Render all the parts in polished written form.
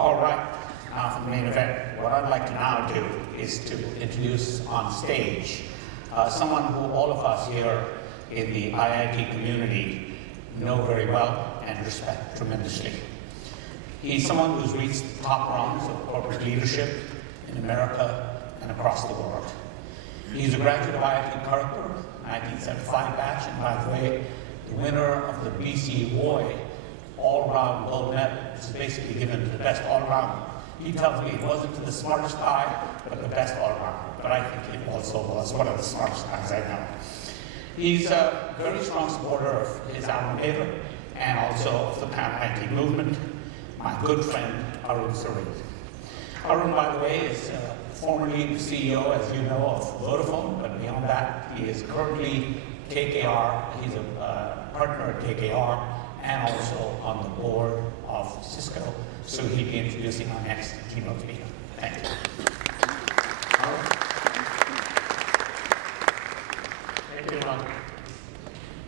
All right, now for the main event. What I'd like to now do is to introduce on stage someone who all of us here in the IIT community know very well and respect tremendously. He's someone who's reached the top rungs of corporate leadership in America and across the world. He's a graduate of IIT Kharagpur, 1975 batch, and by the way, the winner of the BC Roy all-round gold medal, which is basically given to the best all-round. He tells me he wasn't the smartest guy, but the best all-round. But I think he also was one of the smartest guys I know. He's a very strong supporter of his alma mater and also of the Pan-IIT movement. My good friend, Arun Sarin. Arun, by the way, is formerly the CEO, as you know, of Vodafone, but beyond that, he is currently KKR. He's a partner at KKR and also on the board of Cisco. So he'll be introducing our next keynote speaker. Thank you. Thank you, Ron.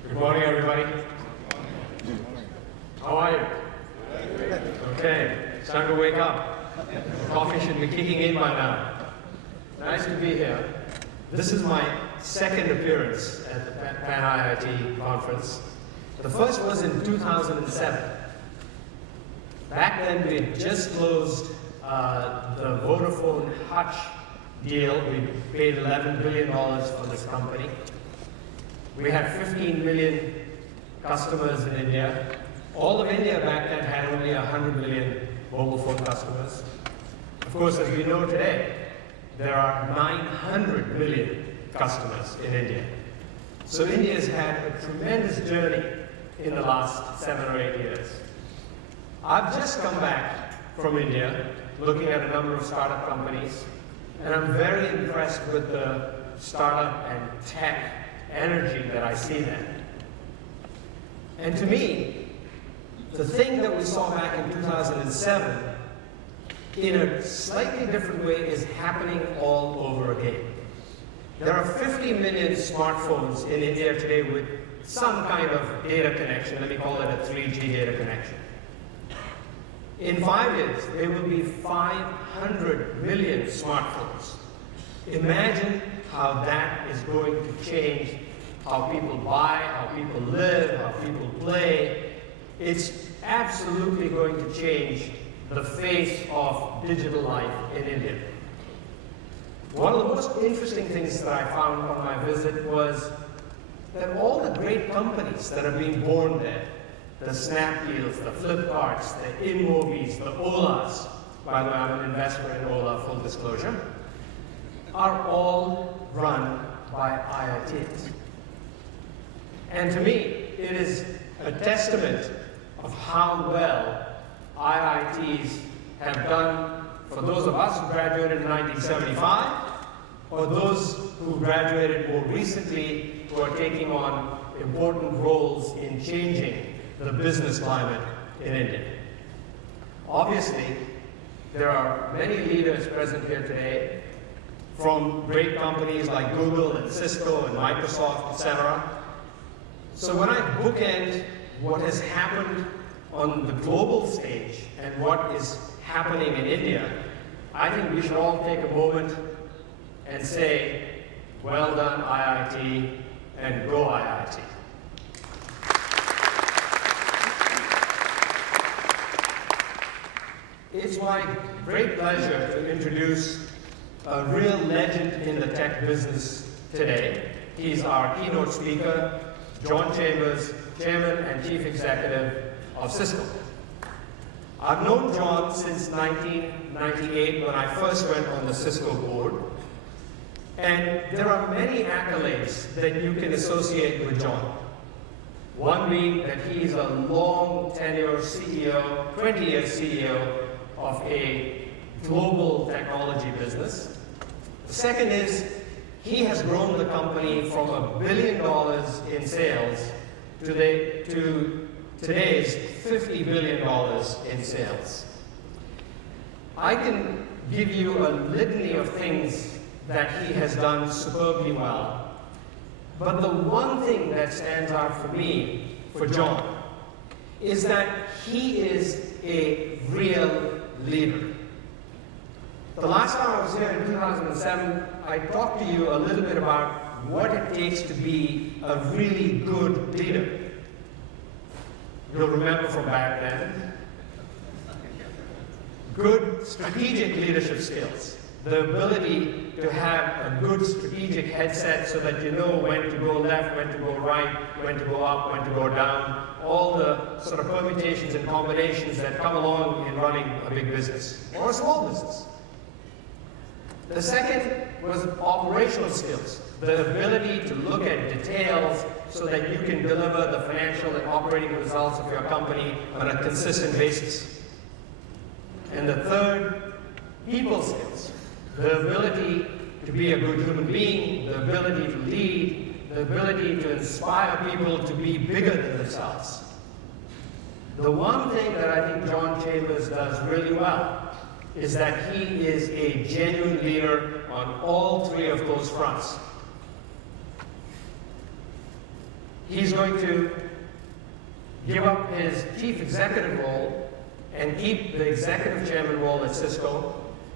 Good morning, everybody. How are you? Okay, it's time to wake up. Coffee should be kicking in by now. Nice to be here. This is my second appearance at the Pan-IIT conference. The first was in 2007. Back then, we had just closed the Vodafone Hutch deal. We paid $11 billion for this company. We had 15 million customers in India. All of India back then had only 100 million mobile phone customers. Of course, as we know today, there are 900 million customers in India. So India has had a tremendous journey in the last 7 or 8 years. I've just come back from India, looking at a number of startup companies, and I'm very impressed with the startup and tech energy that I see there. And to me, the thing that we saw back in 2007, in a slightly different way, is happening all over again. There are 50 million smartphones in India today with some kind of data connection. Let me call it a 3G data connection. In 5 years, there will be 500 million smartphones. Imagine how that is going to change how people buy, how people live, how people play. It's absolutely going to change the face of digital life in India. One of the most interesting things that I found on my visit was that all the great companies that are being born there, the Snapdeals, the Flipkarts, the InMobies, the Olas, by the way, I'm an investor in Ola, full disclosure, are all run by IITs. And to me, it is a testament of how well IITs have done for those of us who graduated in 1975, or those who graduated more recently who are taking on important roles in changing the business climate in India. Obviously, there are many leaders present here today from great companies like Google and Cisco and Microsoft, etc. So when I bookend what has happened on the global stage and what is happening in India, I think we should all take a moment and say, well done IIT and go IIT. It's my great pleasure to introduce a real legend in the tech business today. He's our keynote speaker, John Chambers, Chairman and Chief Executive of Cisco. I've known John since 1998 when I first went on the Cisco board. And there are many accolades that you can associate with John. One being that he's a long tenure CEO, 20-year CEO of a global technology business. The second is he has grown the company from $1 billion in sales to today's $50 billion in sales. I can give you a litany of things that he has done superbly well. But the one thing that stands out for me, for John, is that he is a real leader. The last time I was here in 2007, I talked to you a little bit about what it takes to be a really good leader. You'll remember from back then. Good strategic leadership skills. The ability to have a good strategic headset so that you know when to go left, when to go right, when to go up, when to go down. All the sort of permutations and combinations that come along in running a big business or a small business. The second was operational skills. The ability to look at details so that you can deliver the financial and operating results of your company on a consistent basis. And the third, people skills. The ability to be a good human being, the ability to lead, the ability to inspire people to be bigger than themselves. The one thing that I think John Chambers does really well is that he is a genuine leader on all three of those fronts. He's going to give up his chief executive role and keep the executive chairman role at Cisco.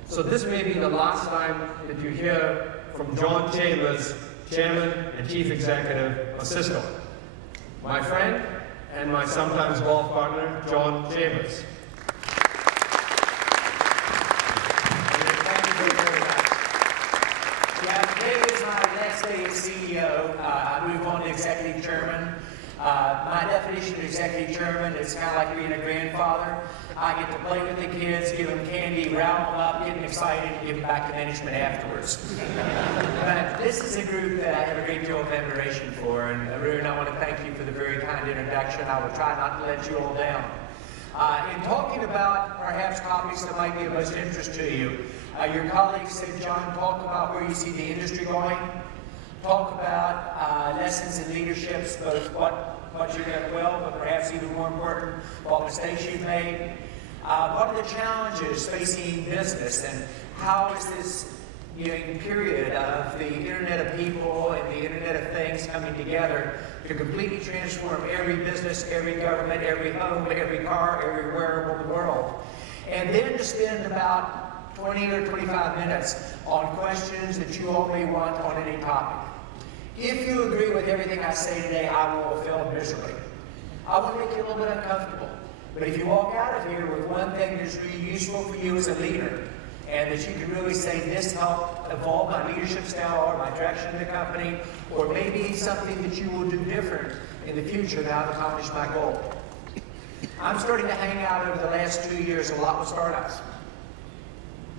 So this may be the last time that you hear from John Chambers, chairman and chief executive of Cisco. My friend and my sometimes golf partner, John Chambers. Yeah, today is my next day as CEO. I moved on to executive chairman. My definition of executive chairman is kind of like being a grandfather. I get to play with the kids, give them candy, round them up, get them excited, and give them back to management afterwards. But this is a group that I have a great deal of admiration for, and Arun, I want to thank you for the very kind introduction. I will try not to let you all down. In talking about perhaps topics that might be of most interest to you, your colleagues said, John, talk about where you see the industry going. Talk about lessons in leadership, both what you've done well, but perhaps even more important, what mistakes you've made. What are the challenges facing business, and how is this period of the Internet of People and the Internet of Things coming together to completely transform every business, every government, every home, every car, every wearable in the world. And then to spend about 20 or 25 minutes on questions that you all may want on any topic. If you agree with everything I say today, I will fail miserably. I will make you a little bit uncomfortable. But if you walk out of here with one thing that's really useful for you as a leader, and that you can really say, this helped evolve my leadership style or my direction of the company, or maybe something that you will do different in the future now I've accomplished my goal. I'm starting to hang out over the last 2 years a lot with startups.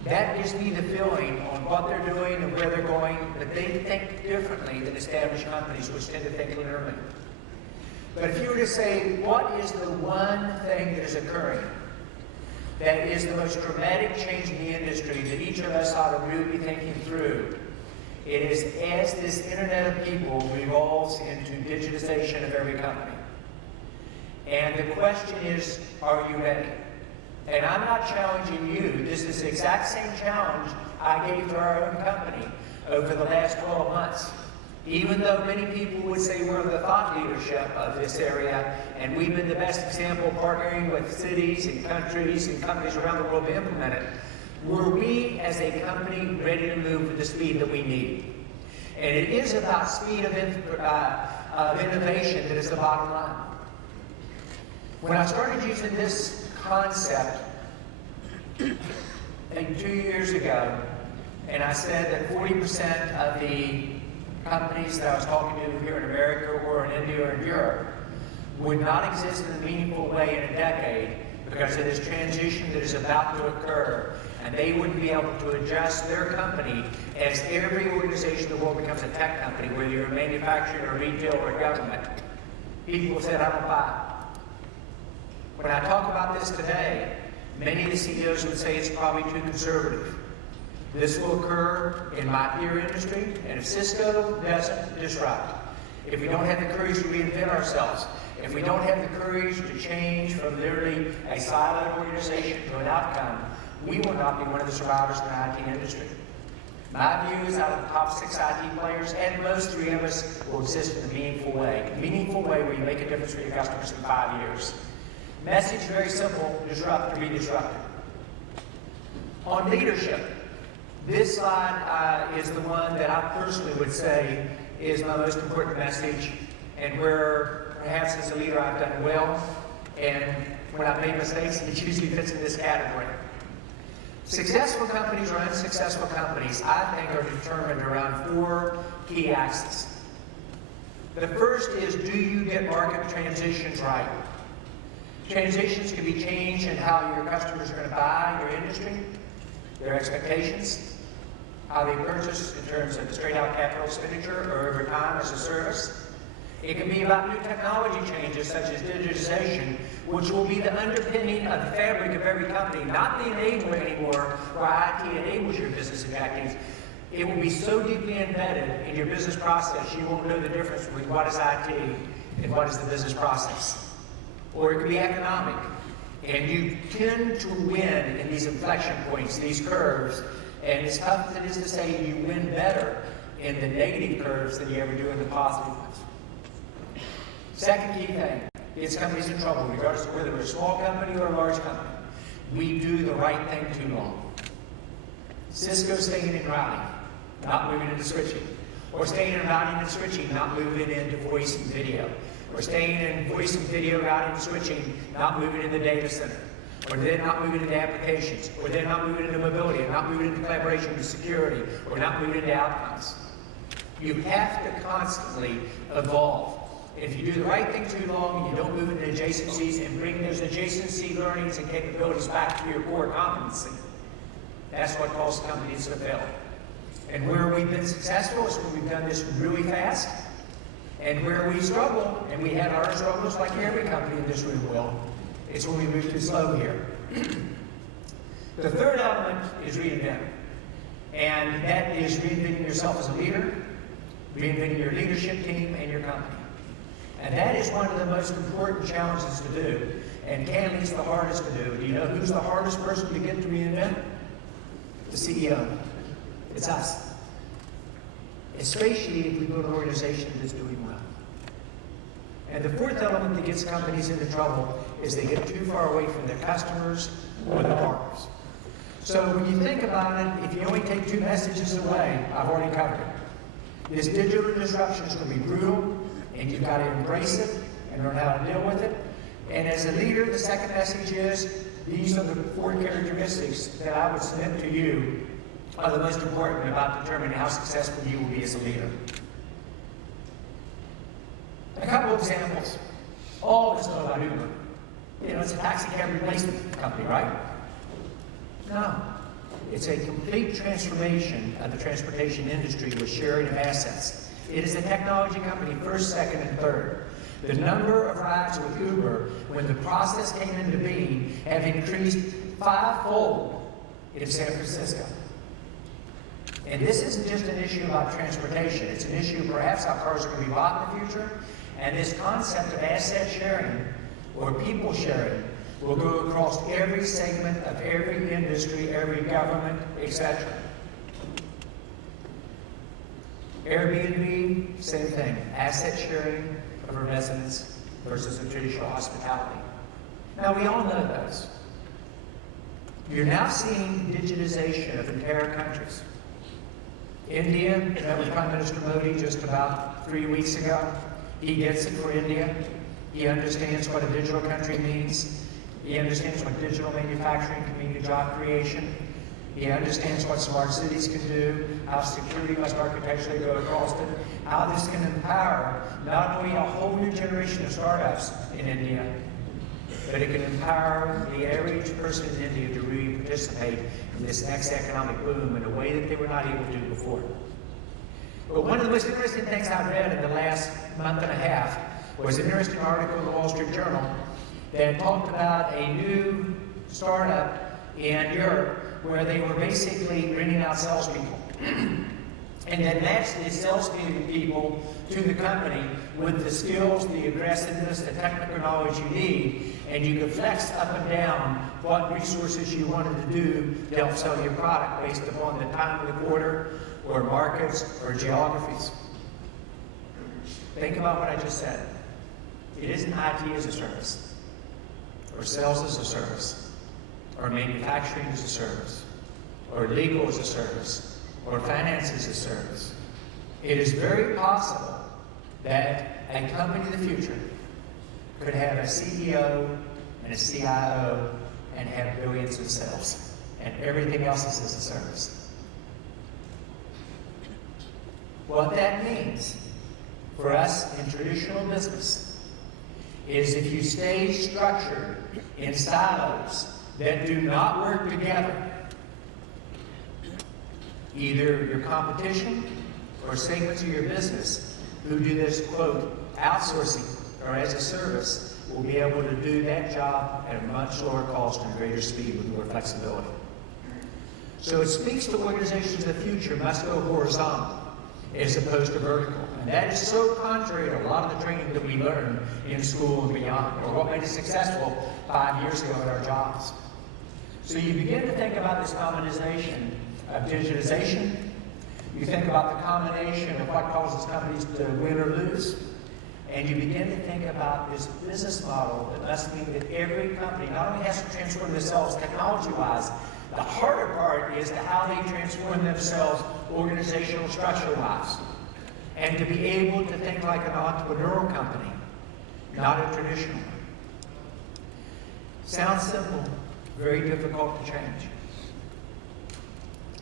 That gives me the feeling on what they're doing and where they're going, that they think differently than established companies, which tend to think linearly. But if you were to say, what is the one thing that is occurring that is the most dramatic change in the industry that each of us ought to really be thinking through, it is as this Internet of People revolves into digitization of every company. And the question is, are you ready? And I'm not challenging you. This is the exact same challenge I gave to our own company over the last 12 months. Even though many people would say we're the thought leadership of this area, and we've been the best example partnering with cities and countries and companies around the world to implement it, were we as a company ready to move with the speed that we need? And it is about speed of innovation that is the bottom line. When I started using this concept 2 years ago, and I said that 40% of the companies that I was talking to here in America or in India or in Europe would not exist in a meaningful way in a decade because of this transition that is about to occur, and they wouldn't be able to adjust their company as every organization in the world becomes a tech company, whether you're a manufacturer or retail or government. People said, I don't buy it. When I talk about this today, many of the CEOs would say it's probably too conservative. This will occur in my peer industry, and if Cisco doesn't disrupt, if we don't have the courage to reinvent ourselves, if we don't have the courage to change from literally a siloed organization to an outcome, we will not be one of the survivors in the IT industry. My view is out of the top 6 IT players, and most 3 of us will exist in a meaningful way. A meaningful way where you make a difference for your customers in 5 years. Message very simple: disrupt to be disrupted. On leadership, this slide is the one that I personally would say is my most important message, and where perhaps as a leader I've done well, and when I've made mistakes, it usually fits in this category. Successful companies or unsuccessful companies, I think, are determined around 4 key axes. The first is, do you get market transitions right? Transitions can be change in how your customers are going to buy your industry, their expectations, how they purchase in terms of straight out capital expenditure or over time as a service. It can be about new technology changes such as digitization, which will be the underpinning of the fabric of every company, not the enabler anymore where IT enables your business objectives. It will be so deeply embedded in your business process you won't know the difference between what is IT and what is the business process. Or it could be economic. And you tend to win in these inflection points, these curves, and as tough as it is to say, you win better in the negative curves than you ever do in the positive ones. Second key thing, gets companies in trouble, regardless of whether we're a small company or a large company. We do the right thing too long. Cisco staying in routing, not moving into switching. Or staying in routing and switching, not moving into voice and video. Or staying in voice and video routing and switching, not moving in the data center. Or then not moving into applications. Or then not moving into mobility. Or not moving into collaboration and security. Or not moving into outcomes. You have to constantly evolve. If you do the right thing too long and you don't move into adjacencies and bring those adjacency learnings and capabilities back to your core competency, that's what causes companies to fail. And where we've been successful is when we've done this really fast. And where we struggle, and we have our struggles like every company in this room will, it's when we move too slow here. The third element is reinvent. And that is reinventing yourself as a leader, reinventing your leadership team and your company. And that is one of the most important challenges to do. And candidly, it's the hardest to do. Do you know who's the hardest person to get to reinvent? The CEO. It's us. Especially if we build an organization that's doing well. And the fourth element that gets companies into trouble is they get too far away from their customers or their partners. So when you think about it, if you only take 2 messages away, I've already covered it. This digital disruption is going to be brutal, and you've got to embrace it and learn how to deal with it. And as a leader, the second message is, these are the 4 characteristics that I would submit to you are the most important about determining how successful you will be as a leader. A couple of examples. All of us know about Uber. You know, it's a taxi cab replacement company, right? No. It's a complete transformation of the transportation industry with sharing of assets. It is a technology company, first, second, and third. The number of rides with Uber, when the process came into being, have increased 5-fold in San Francisco. And this isn't just an issue about transportation. It's an issue perhaps how cars are going to be bought in the future. And this concept of asset sharing or people sharing will go across every segment of every industry, every government, etc. Airbnb, same thing. Asset sharing of a residence versus a traditional hospitality. Now, we all know those. You're now seeing digitization of entire countries. India, met with Prime Minister Modi just about 3 weeks ago. He gets it for India. He understands what a digital country means. He understands what digital manufacturing can mean to job creation. He understands what smart cities can do, how security must architecturally go across it, how this can empower not only a whole new generation of startups in India, but it can empower the average person in India to really participate in this next economic boom in a way that they were not able to do before. But one of the most interesting things I've read in the last month and a half was an interesting article in the Wall Street Journal that talked about a new startup in Europe where they were basically renting out salespeople. And then matched the salespeople to the company with the skills, the aggressiveness, the technical knowledge you need, and you could flex up and down what resources you wanted to do to help sell your product based upon the time of the quarter, or markets, or geographies. Think about what I just said. It isn't IT as a service, or sales as a service, or manufacturing as a service. or legal as a service, or finance as a service, it is very possible that a company in the future could have a CEO and a CIO and have billions of sales, and everything else is as a service. What that means for us in traditional business is if you stay structured in silos that do not work together, either your competition or segments of your business who do this, quote, outsourcing or as a service will be able to do that job at a much lower cost and greater speed with more flexibility. So it speaks to organizations of the future must go horizontal as opposed to vertical. And that is so contrary to a lot of the training that we learned in school and beyond, or what made us successful 5 years ago at our jobs. So you begin to think about this combination of digitization. You think about the combination of what causes companies to win or lose. And you begin to think about this business model that must mean that every company not only has to transform themselves technology-wise, the harder part is how they transform themselves organizational structure-wise. And to be able to think like an entrepreneurial company, not a traditional one. Sounds simple, very difficult to change.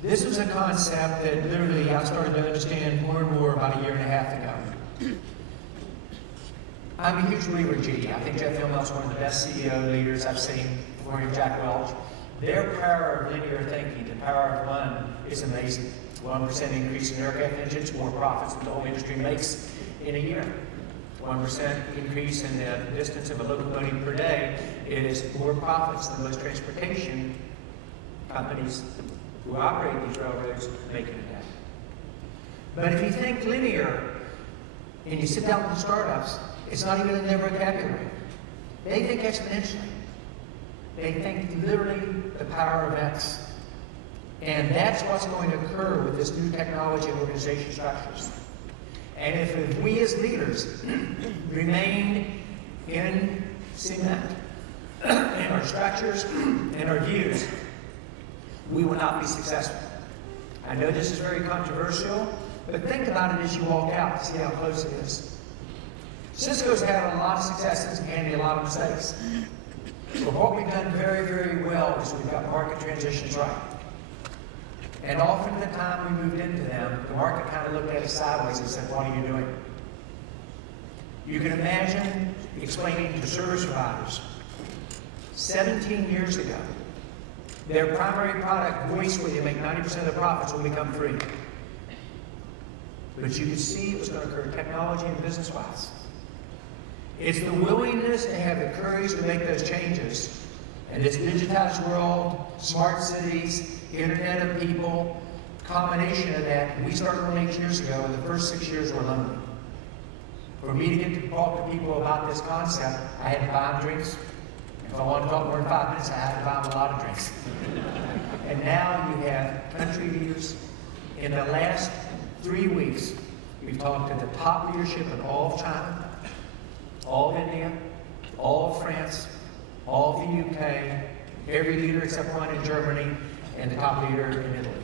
This was a concept that literally I started to understand more and more about 1.5 years ago. I'm a huge believer in GE. I think Jeff Immelt is one of the best CEO leaders I've seen, before him, Jack Welch. Their power of linear thinking, the power of one, is amazing. 1% increase in aircraft engines, more profits than the whole industry makes in a year. 1% increase in the distance of a locomotive per day is more profits than most transportation companies who operate these railroads make in a day. But if you think linear, and you sit down with the startups, it's not even in their vocabulary. They think exponentially. They think literally the power of X. And that's what's going to occur with this new technology and organization structures. And if we as leaders remain in cement in our structures and our views, we will not be successful. I know this is very controversial, but think about it as you walk out to see how close it is. Cisco's had a lot of successes and a lot of mistakes. But what we've done very, very well is we've got market transitions right. And often the time we moved into them, the market kind of looked at us sideways and said, what are you doing? You can imagine explaining to service providers 17 years ago, their primary product, voice, where you make 90% of the profits, will become free. But you could see it was going to occur technology and business-wise. It's the willingness to have the courage to make those changes. And this digitized world, smart cities, Internet of people, combination of that, we started on 8 years ago, and the first 6 years were lonely. For me to get to talk to people about this concept, I had to buy them drinks. If I wanted to talk more than 5 minutes, I had to buy them a lot of drinks. And now you have country leaders. In the last 3 weeks, we've talked to the top leadership in all of China, all of India, all of France, all of the UK, every leader except one in Germany, and the top leader in Italy.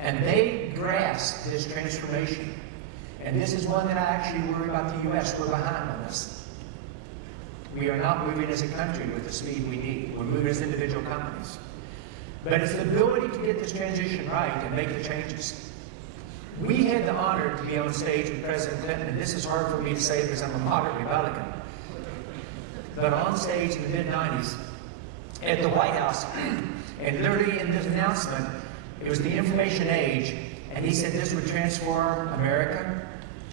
And they grasp this transformation. And this is one that I actually worry about the US. We're behind on this. We are not moving as a country with the speed we need. We're moving as individual companies. But it's the ability to get this transition right and make the changes. We had the honor to be on stage with President Clinton, and this is hard for me to say because I'm a moderate Republican. But on stage in the mid-90s at the White House, and literally in this announcement, it was the information age, and he said this would transform America.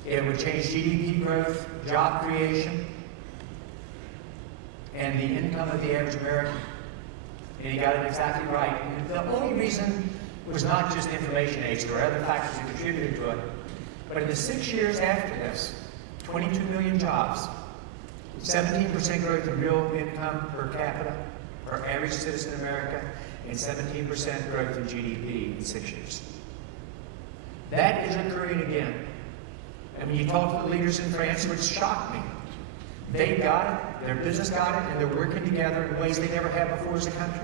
It would change GDP growth, job creation, and the income of the average American. And he got it exactly right. And the only reason was not just the information age. There were other factors that contributed to it. But in the 6 years after this, 22 million jobs, 17% growth in real income per capita for average citizen in America, and 17% growth in GDP in 6 years. That is occurring again. And when you talk to the leaders in France, which shocked me, they got it, their business got it, and they're working together in ways they never have before as a country.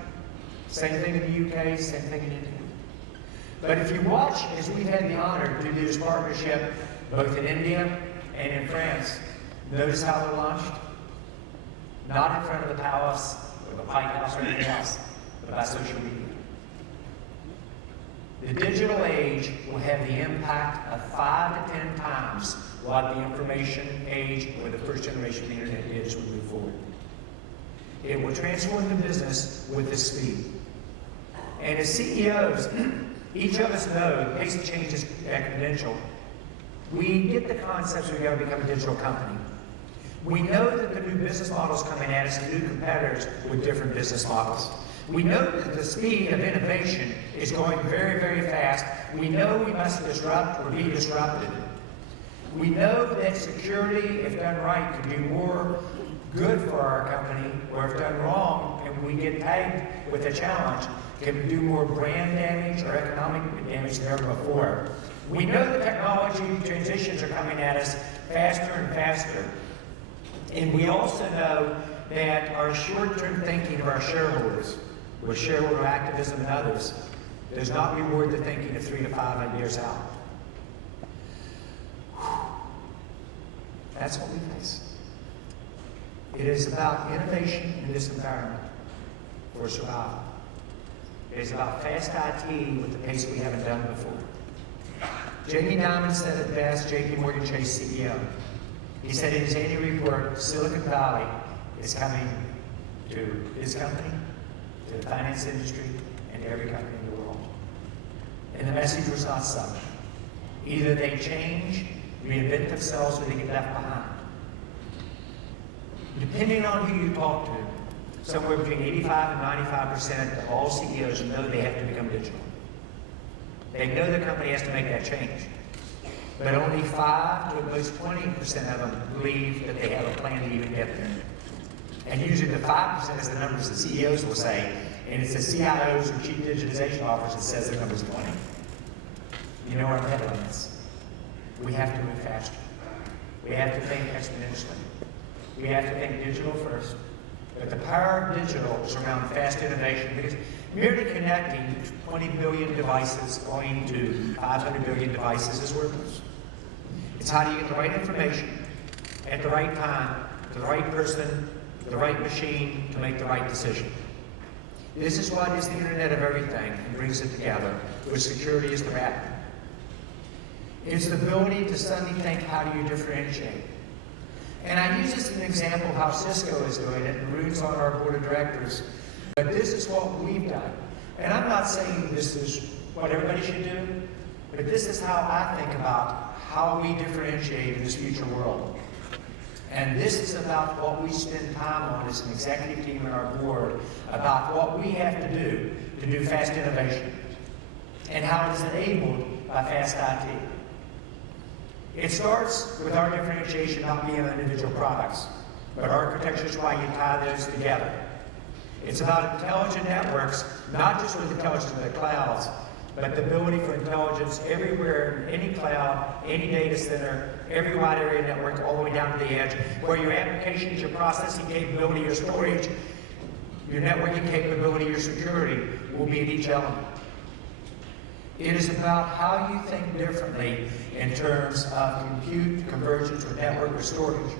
Same thing in the UK, same thing in India. But if you watch, as we've had the honor to do this partnership both in India and in France, notice how they're launched? Not in front of the palace or the White House or anything else, but by social media. The digital age will have the impact of 5 to 10 times what the information age or the first generation of the internet did as we move forward. It will transform the business with the speed. And as CEOs, each of us know the pace of change is exponential. We get the concepts we've got to become a digital company. We know that the new business models coming at us and new competitors with different business models. We know that the speed of innovation is going very, very fast. We know we must disrupt or be disrupted. We know that security, if done right, can do more good for our company, or if done wrong and we get tagged with a challenge, can do more brand damage or economic damage than ever before. We know the technology transitions are coming at us faster and faster. And we also know that our short-term thinking of our shareholders, with shareholder activism and others, does not reward the thinking of 3 to 5 years out. That's what we face. It is about innovation in this environment for survival. It is about fast IT with the pace we haven't done before. Jamie Dimon said it best, JP Morgan Chase CEO. He said in his annual report, Silicon Valley is coming to his company, to the finance industry, and to every company in the world. And the message was not subtle. Either they change, reinvent themselves, or they get left behind. Depending on who you talk to, somewhere between 85 and 95% of all CEOs know they have to become digital. They know the company has to make that change. But only 5 to at most 20% of them believe that they have a plan to even get there. And usually the 5% is the numbers the CEOs will say, and it's the CIOs or chief digitization officers that says the number's 20. You know our headline is. We have to move faster. We have to think exponentially. We have to think digital first. But the power of digital is around fast innovation, because merely connecting 20 billion devices going to 500 billion devices is worthless. It's how do you get the right information at the right time, to the right person, the right machine to make the right decision. This is what is the Internet of Everything and brings it together, where security is the wrap. It's the ability to suddenly think, how do you differentiate? And I use this as an example of how Cisco is doing it, and Rude's on our board of directors. But this is what we've done. And I'm not saying this is what everybody should do, but this is how I think about how we differentiate in this future world. And this is about what we spend time on as an executive team and our board, about what we have to do fast innovation, and how it is enabled by fast IT. It starts with our differentiation not being on individual products, but architecture is why you tie those together. It's about intelligent networks, not just with intelligence in the clouds, but the ability for intelligence everywhere, in any cloud, any data center, every wide area network, all the way down to the edge, where your applications, your processing capability, your storage, your networking capability, your security will be at each element. It is about how you think differently in terms of compute, convergence with network or storage,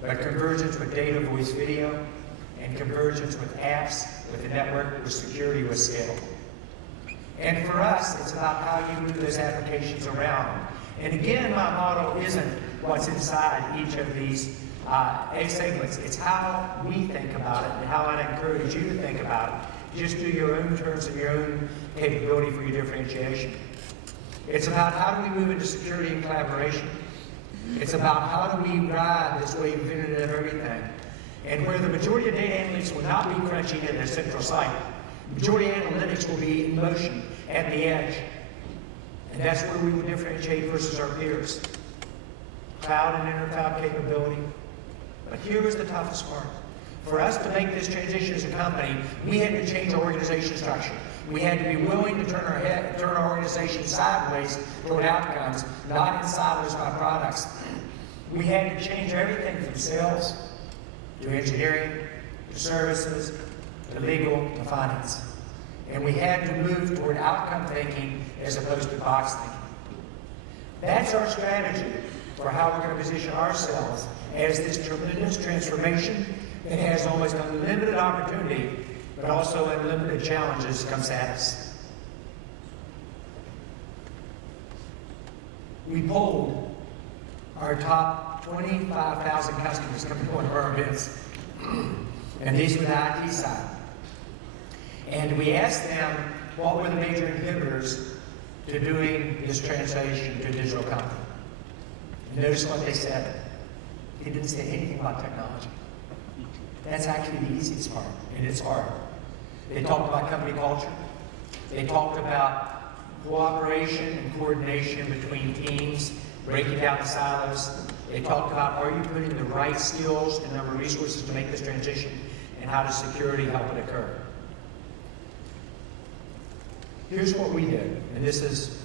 but convergence with data, voice, video, and convergence with apps, with the network, with security, with scale. And for us, it's about how you move those applications around. And again, my model isn't what's inside each of these segments. It's how we think about it and how I encourage you to think about it. Just do your own terms and your own capability for your differentiation. It's about how do we move into security and collaboration. It's about how do we ride this wave of Internet of Everything. And where the majority of data analytics will not be crunching in their central site, the majority of analytics will be in motion at the edge. And that's where we will differentiate versus our peers. Cloud and inter-cloud capability. But here is the toughest part. For us to make this transition as a company, we had to change our organization structure. We had to be willing to turn our organization sideways toward outcomes, not in silos by products. We had to change everything from sales to engineering to services to legal to finance. And we had to move toward outcome thinking as opposed to box thinking. That's our strategy for how we're going to position ourselves as this tremendous transformation that has almost unlimited opportunity, but also unlimited challenges comes at us. We polled our top 25,000 customers coming to one of our events, and these were the IT side. And we asked them what were the major inhibitors to doing this translation to a digital company. And notice what they said. They didn't say anything about technology. That's actually the easiest part, and it's hard. They talked about company culture. They talked about cooperation and coordination between teams, breaking down the silos. They talked about, are you putting the right skills and number of resources to make this transition, and how does security help it occur? Here's what we did, and this is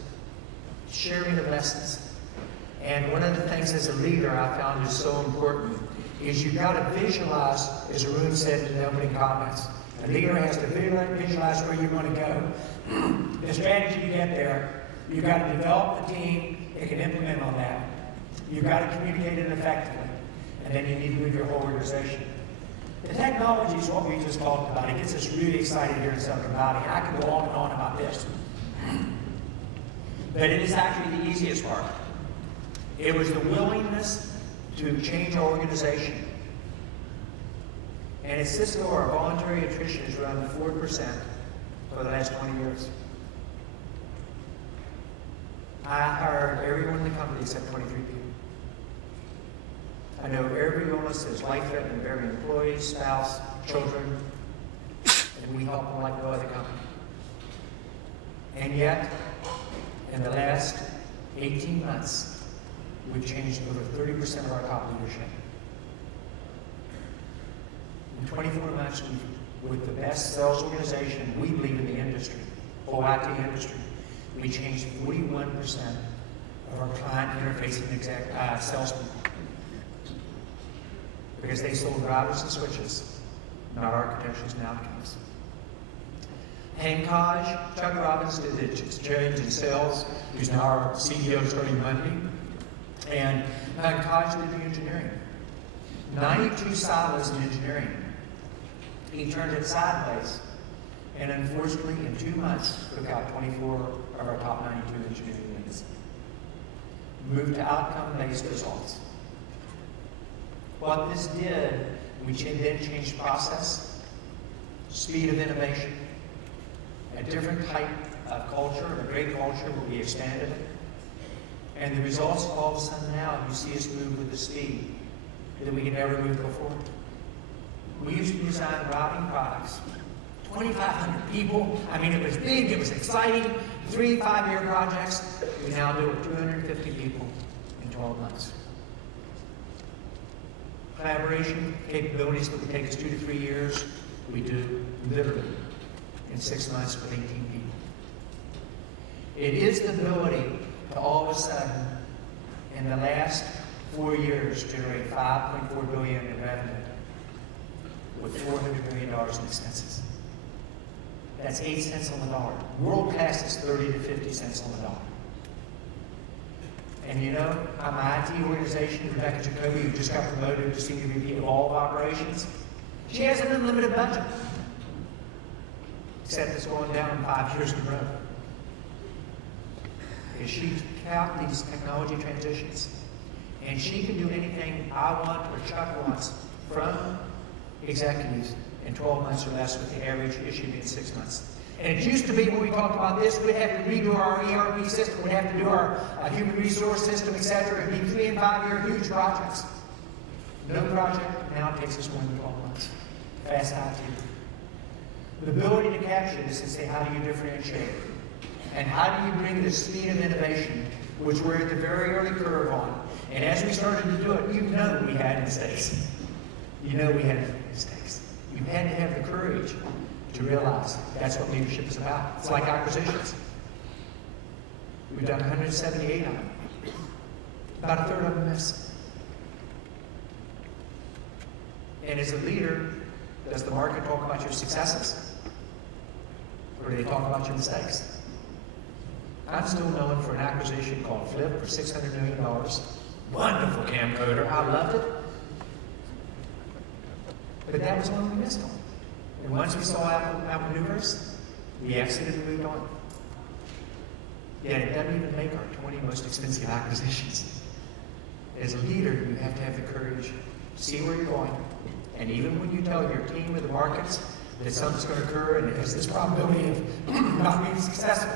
sharing of lessons. And one of the things as a leader I found is so important is you've got to visualize, as Arun said in the opening comments. A leader has to visualize where you want to go. The strategy to get there, you've got to develop the team that can implement on that. You've got to communicate it effectively. And then you need to move your whole organization. The technology is what we just talked about. It gets us really excited here in Silicon Valley. And I can go on and on about this. But it is actually the easiest part. It was the willingness to change our organization. And at Cisco, our voluntary attrition is around 4% for the last 20 years. I hired everyone in the company except 23 people. I know every illness is life-threatening to every employee, spouse, children, and we help them like no other company. And yet, in the last 18 months, we've changed over 30% of our top leadership. In 24 months, with the best sales organization, we believe in the industry, whole IT industry, we changed 41% of our client interfacing salespeople. Because they sold routers and switches, not architectures and outcomes. Hankaj, Chuck Robbins did the change in sales, who's now our CEO starting Monday. And Hankaj did the engineering. 92 silos in engineering. He turned it sideways, and unfortunately, in 2 months, took out 24 of our top 92 engineering units. Moved to outcome-based results. What this did, we then changed process, speed of innovation, a different type of culture, a great culture where we expanded it. And the results, all of a sudden now, you see us move with the speed that we could never move before. We used to design routing products. 2,500 people. I mean, it was big, it was exciting. 3 5-year projects. We now do it 250 people in 12 months. Collaboration capabilities that would take us 2 to 3 years, we do literally in 6 months with 18 people. It is the ability to all of a sudden, in the last 4 years, generate $5.4 billion in revenue with $400 million in expenses. That's 8 cents on the dollar. World class is 30 to 50 cents on the dollar. And you know, my IT organization, Rebecca Jacoby, who just got promoted to Senior VP of all of operations, she has an unlimited budget. Except it's going down 5 years in a row. Because she took out these technology transitions. And she can do anything I want or Chuck wants from executives in 12 months or less, with the average issue being 6 months. And it used to be when we talked about this, we'd have to redo our ERP system, we'd have to do our human resource system, etc. It'd be 3 and 5 year huge projects. No project now takes us more than 12 months. Fast IT. The ability to capture this and say, how do you differentiate? And how do you bring the speed of innovation, which we're at the very early curve on. And as we started to do it, you know we had mistakes. You know we had mistakes. You had to have the courage to realize that's what leadership is about. It's like acquisitions. We've done 178 of them. About a third of them miss. And as a leader, does the market talk about your successes? Or or do they talk about your mistakes? I'm still known for an acquisition called Flip for $600 million. Wonderful camcorder. I loved it. But that was one we missed on. And once we saw outmaneuvers, we exited and moved on. Yet it doesn't even make our 20 most expensive acquisitions. As a leader, you have to have the courage to see where you're going. And even when you tell your team or the markets that something's going to occur and there's this probability of not being successful,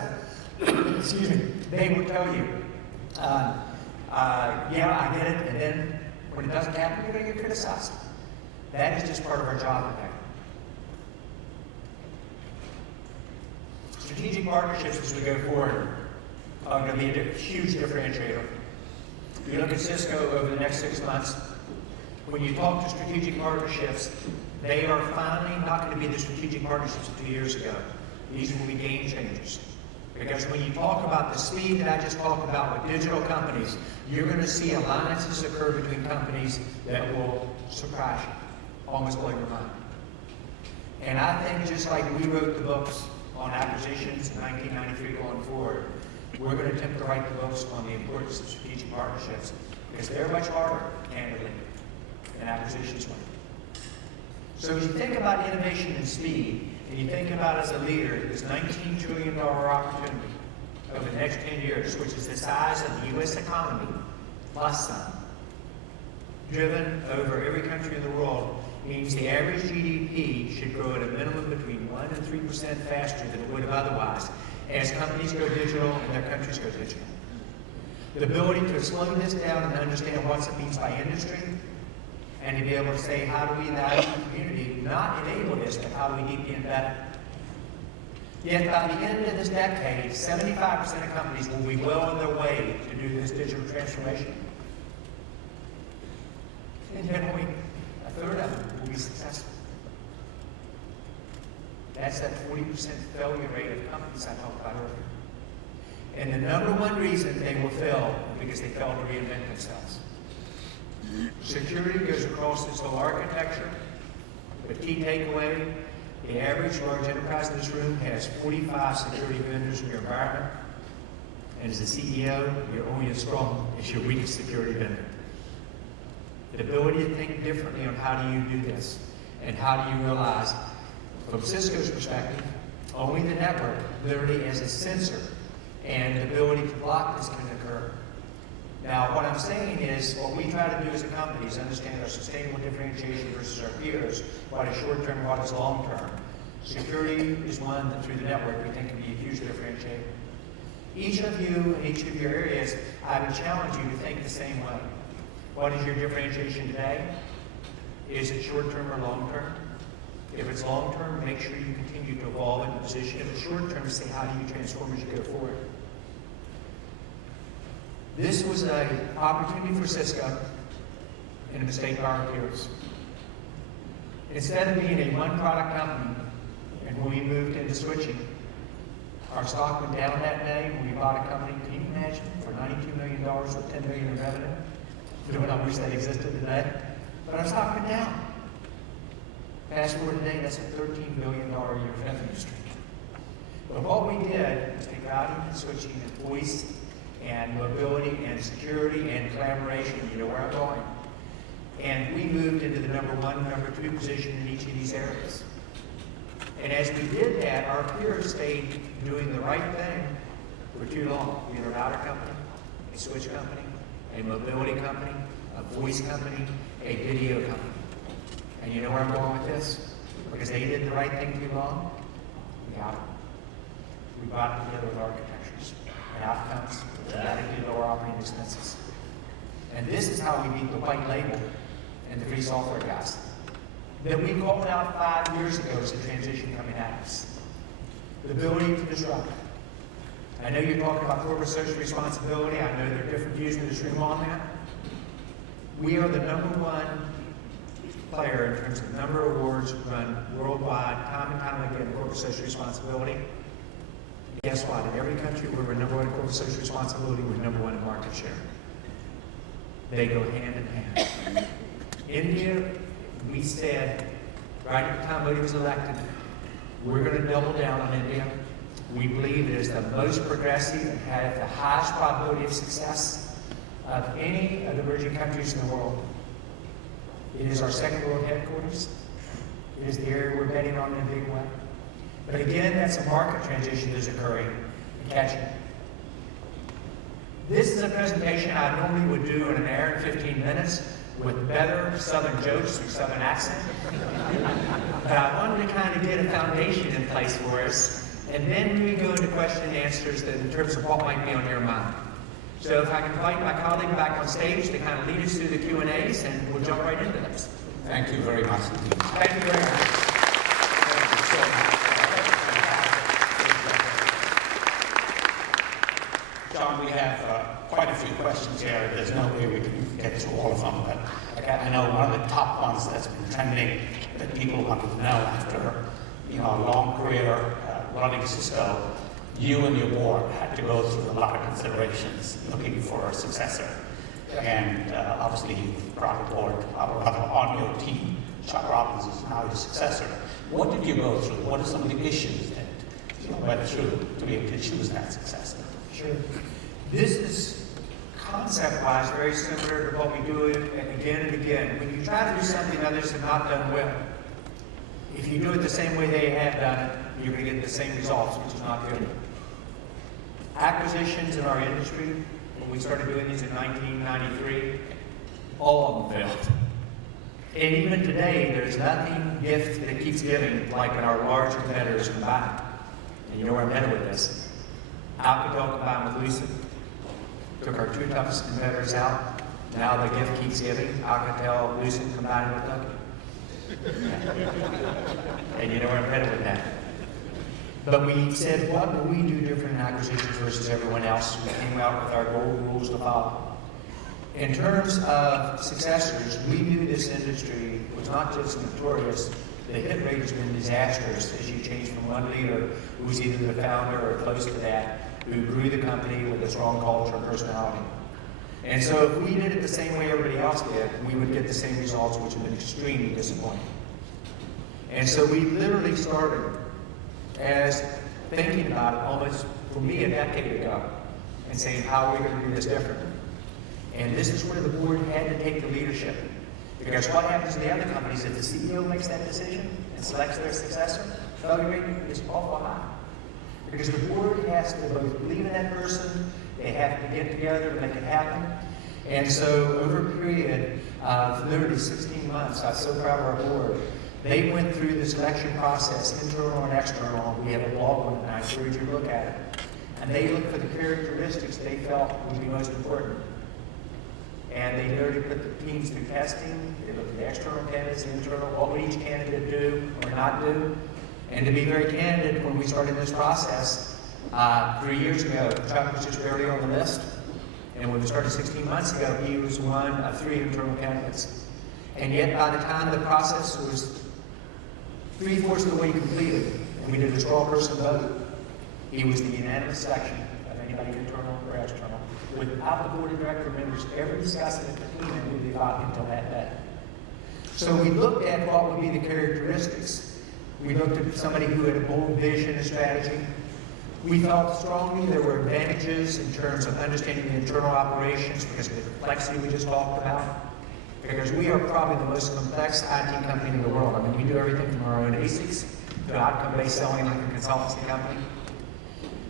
excuse me, they will tell you, yeah, I get it, and then when it doesn't happen, you're going to get criticized. That is just part of our job today. Strategic partnerships as we go forward are going to be a huge differentiator. If you look at Cisco over the next 6 months, when you talk to strategic partnerships, they are finally not going to be the strategic partnerships of 2 years ago. These will be game changers. Because when you talk about the speed that I just talked about with digital companies, you're going to see alliances occur between companies that will surprise you, almost blow your mind. And I think just like we wrote the books on acquisitions in 1993 going forward, we're going to attempt to write the books on the importance of strategic partnerships because they're much harder, candidly, than acquisitions were. So as you think about innovation and speed, and you think about as a leader, this $19 trillion opportunity over the next 10 years, which is the size of the U.S. economy, plus some, driven over every country in the world, means the average GDP should grow at a minimum between 1% and 3% faster than it would have otherwise, as companies go digital and their countries go digital. The ability to slow this down and understand what it means by industry, and to be able to say, how do we in the IT community not enable this, but how do we deeply embed it? Yet by the end of this decade, 75% of companies will be well on their way to do this digital transformation. And yet only a third of them will be successful. That's that 40% failure rate of companies I talked about earlier. And the number one reason they will fail is because they fail to reinvent themselves. Security goes across this whole architecture. The key takeaway, the average large enterprise in this room has 45 security vendors in your environment. And as a CEO, you're only as strong as your weakest security vendor. The ability to think differently on how do you do this, and how do you realize, from Cisco's perspective, only the network, literally as a sensor, and the ability to block this can occur. Now, what I'm saying is, what we try to do as a company is understand our sustainable differentiation versus our peers, what is short-term, what is long-term. Security is one that through the network we think can be a huge differentiator. Each of you in each of your areas, I would challenge you to think the same way. What is your differentiation today? Is it short-term or long-term? If it's long-term, make sure you continue to evolve in the position. If it's short-term, say how do you transform as you go forward? This was an opportunity for Cisco and a mistake by our peers. Instead of being a one-product company, and when we moved into switching, our stock went down that day when we bought a company, can you imagine, for $92 million with $10 million in revenue? I wish that existed today. But our stock went down. Fast forward today, that's a $13 billion a year revenue stream. But what we did was take routing and switching and voice and mobility and security and collaboration, you know where I'm going. And we moved into the number one, number two position in each of these areas. And as we did that, our peers stayed doing the right thing for too long. We had a router company, a switch company, a mobility company, a voice company, a video company. And you know where I'm going with this? Because they did the right thing too long, we got it. We brought it together with architectures and outcomes, dramatically lower operating expenses. And this is how we beat the white label and the free software guys that we called out 5 years ago as a transition coming at us. The ability to disrupt. I know you're talking about corporate social responsibility. I know there are different views in this room on that. We are the number one player in terms of number of awards run worldwide, time and time again, corporate social responsibility. Guess what? In every country where we're number one in corporate social responsibility, we're number one in market share. They go hand in hand. India, we said, right at the time Modi was elected, we're going to double down on India. We believe it is the most progressive and has the highest probability of success of any of the emerging countries in the world. It is our second world headquarters. It is the area we're betting on in a big way. But again, that's a market transition that is occurring and catching. This is a presentation I normally would do in an hour and 15 minutes with better Southern jokes or Southern accent. But I wanted to kind of get a foundation in place for us, and then we go into question and answers in terms of what might be on your mind. So if I can invite my colleague back on stage to kind of lead us through the Q&As, and we'll jump right into this. Thank you very much indeed. Thank you very much. Thank you so much. John, we have quite a few questions here. There's no way we can get to all of them, but I know one of the top ones that's been trending that people wanted to know after a long career running Cisco, you and your board had to go through a lot of considerations looking for a successor. And obviously you brought aboard, on your team, Chuck Robbins is now your successor. What did you go through? What are some of the issues that you went through to be able to choose that successor? Sure. This is concept-wise very similar to what we do again and again. When you try to do something others have not done well, if you do it the same way they have done it, you're going to get the same results, which is not good. Acquisitions in our industry, when we started doing these in 1993, all of them failed. And even today, there's nothing gift that keeps giving like when our large competitors combine. And you know where I'm headed with this. Alcatel combined with Lucid, took our two toughest competitors out. Now the gift keeps giving. Alcatel, Lucid combined with Nokia. And you know where I'm headed with that. But we said, what do we do different in acquisitions versus everyone else? We came out with our golden rules to follow. In terms of successors, we knew this industry was not just notorious. The hit rate has been disastrous as you change from one leader who was either the founder or close to that, who grew the company with a strong culture and personality. And so if we did it the same way everybody else did, we would get the same results, which have been extremely disappointing. And so we literally started as thinking about it almost, for me, a decade ago, and saying, how are we going to do this differently? And this is where the board had to take the leadership. Because what happens in the other companies, if the CEO makes that decision and selects their successor, failure rate is awful high. Because the board has to both believe in that person, they have to get together to make it happen. And so over a period of literally 16 months, I'm so proud of our board, they went through the selection process, internal and external. We have a blog on it, and I encourage you to look at it. And they looked for the characteristics they felt would be most important. And they literally put the teams through testing. They looked at the external candidates, the internal, what would each candidate do or not do. And to be very candid, when we started this process 3 years ago, Chuck was just barely on the list. And when we started 16 months ago, he was one of 3 internal candidates. And yet, by the time the process was 3/4 of the way completed, and we did a straw person vote, he was the unanimous selection of anybody internal or external, without the board of director members ever discussing it with him and who they thought until that day. So we looked at what would be the characteristics. We looked at somebody who had a bold vision and strategy. We felt strongly there were advantages in terms of understanding the internal operations because of the complexity we just talked about. Because we are probably the most complex IT company in the world. I mean, we do everything from our own ASICs to outcome-based selling like a consultancy company.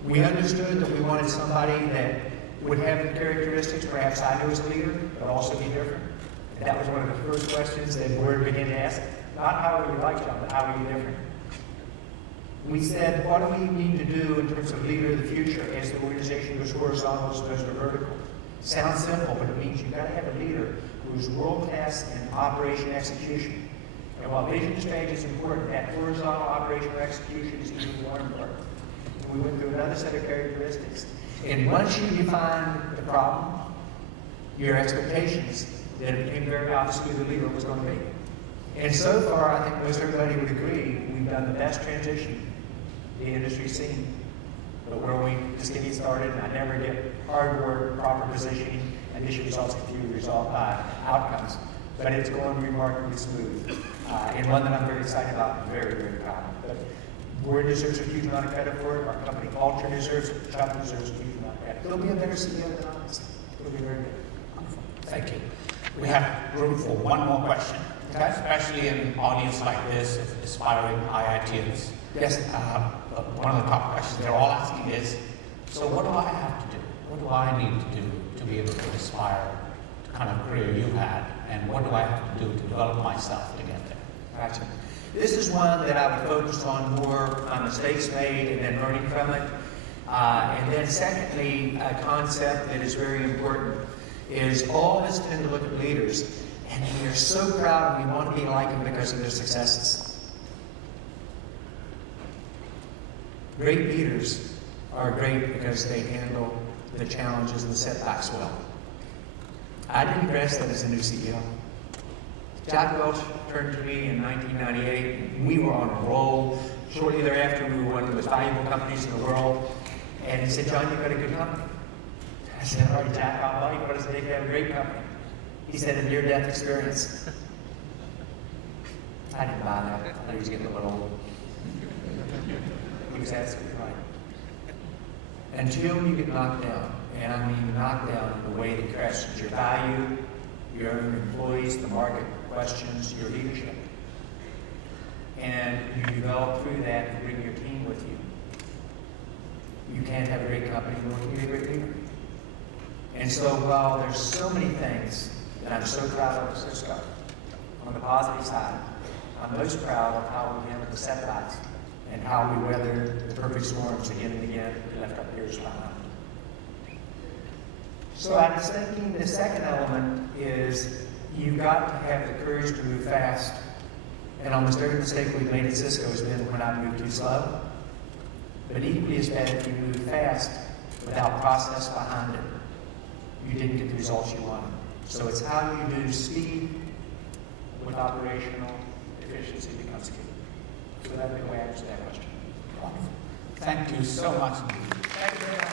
We understood that we wanted somebody that would have the characteristics perhaps I knew as a leader, but also be different. And that was one of the first questions that the board began to ask. Not how are you like John, but how are you different? We said, what do we need to do in terms of leader of the future as the organization goes horizontal as opposed to vertical? Sounds simple, but it means you've got to have a leader who's world-class in operation execution. And while vision and strategy is important, that horizontal operational execution is even more important. And we went through another set of characteristics. And once you define the problem, your expectations, then it became very obvious who the leader was going to be. And so far, I think most everybody would agree, we've done the best transition the industry's seen. But we're only just getting started, and I never get hard work, proper positioning, and issue results confused result by outcomes. But it's going remarkably smooth, and one that I'm very excited about and very, very proud of. But board deserves a huge amount of credit for it. Our company culture deserves it. Chuck deserves a huge amount of credit. He'll be a better CEO than I was. He'll be very good. Thank you. We have room for one more question, okay? Especially in an audience like this, of aspiring IITians. Yes. One of the top questions they're all asking is, so what do I have to do? What do I need to do to be able to aspire to the kind of career you had? And what do I have to do to develop myself to get there? Gotcha. This is one that I would focus on more on mistakes made and then learning from it. And then secondly, a concept that is very important is all of us tend to look at leaders and we are so proud and we want to be like them because of their successes. Great leaders are great because they handle the challenges and the setbacks well. I didn't grasp that as a new CEO. Jack Welch turned to me in 1998. We were on a roll. Shortly thereafter, we were one of the most valuable companies in the world. And he said, John, you've got a good company. I said, all right, Jack, I'll buy you. What does it take to have a great company? He said, a near-death experience. I didn't buy that. I thought he was getting a little old. He was absolutely right. Until you get knocked down, and I mean knocked down in a way that questions your value, your own employees, the market questions, your leadership. And you develop through that and bring your team with you. You can't have a great company nor can you be a great leader. And so while there's so many things that I'm so proud of at Cisco, on the positive side, I'm most proud of how we handled the setbacks and how we weathered the perfect storms again and again and left our peers behind. So I was thinking the second element is you've got to have the courage to move fast. And almost every mistake we've made at Cisco has been when I moved too slow. But equally as bad if you move fast without process behind it, you didn't get the results you wanted. So it's how you do speed with operational efficiency becomes key. So that would be the way I answer that question. Wonderful. Thank you so much. Thank you very much.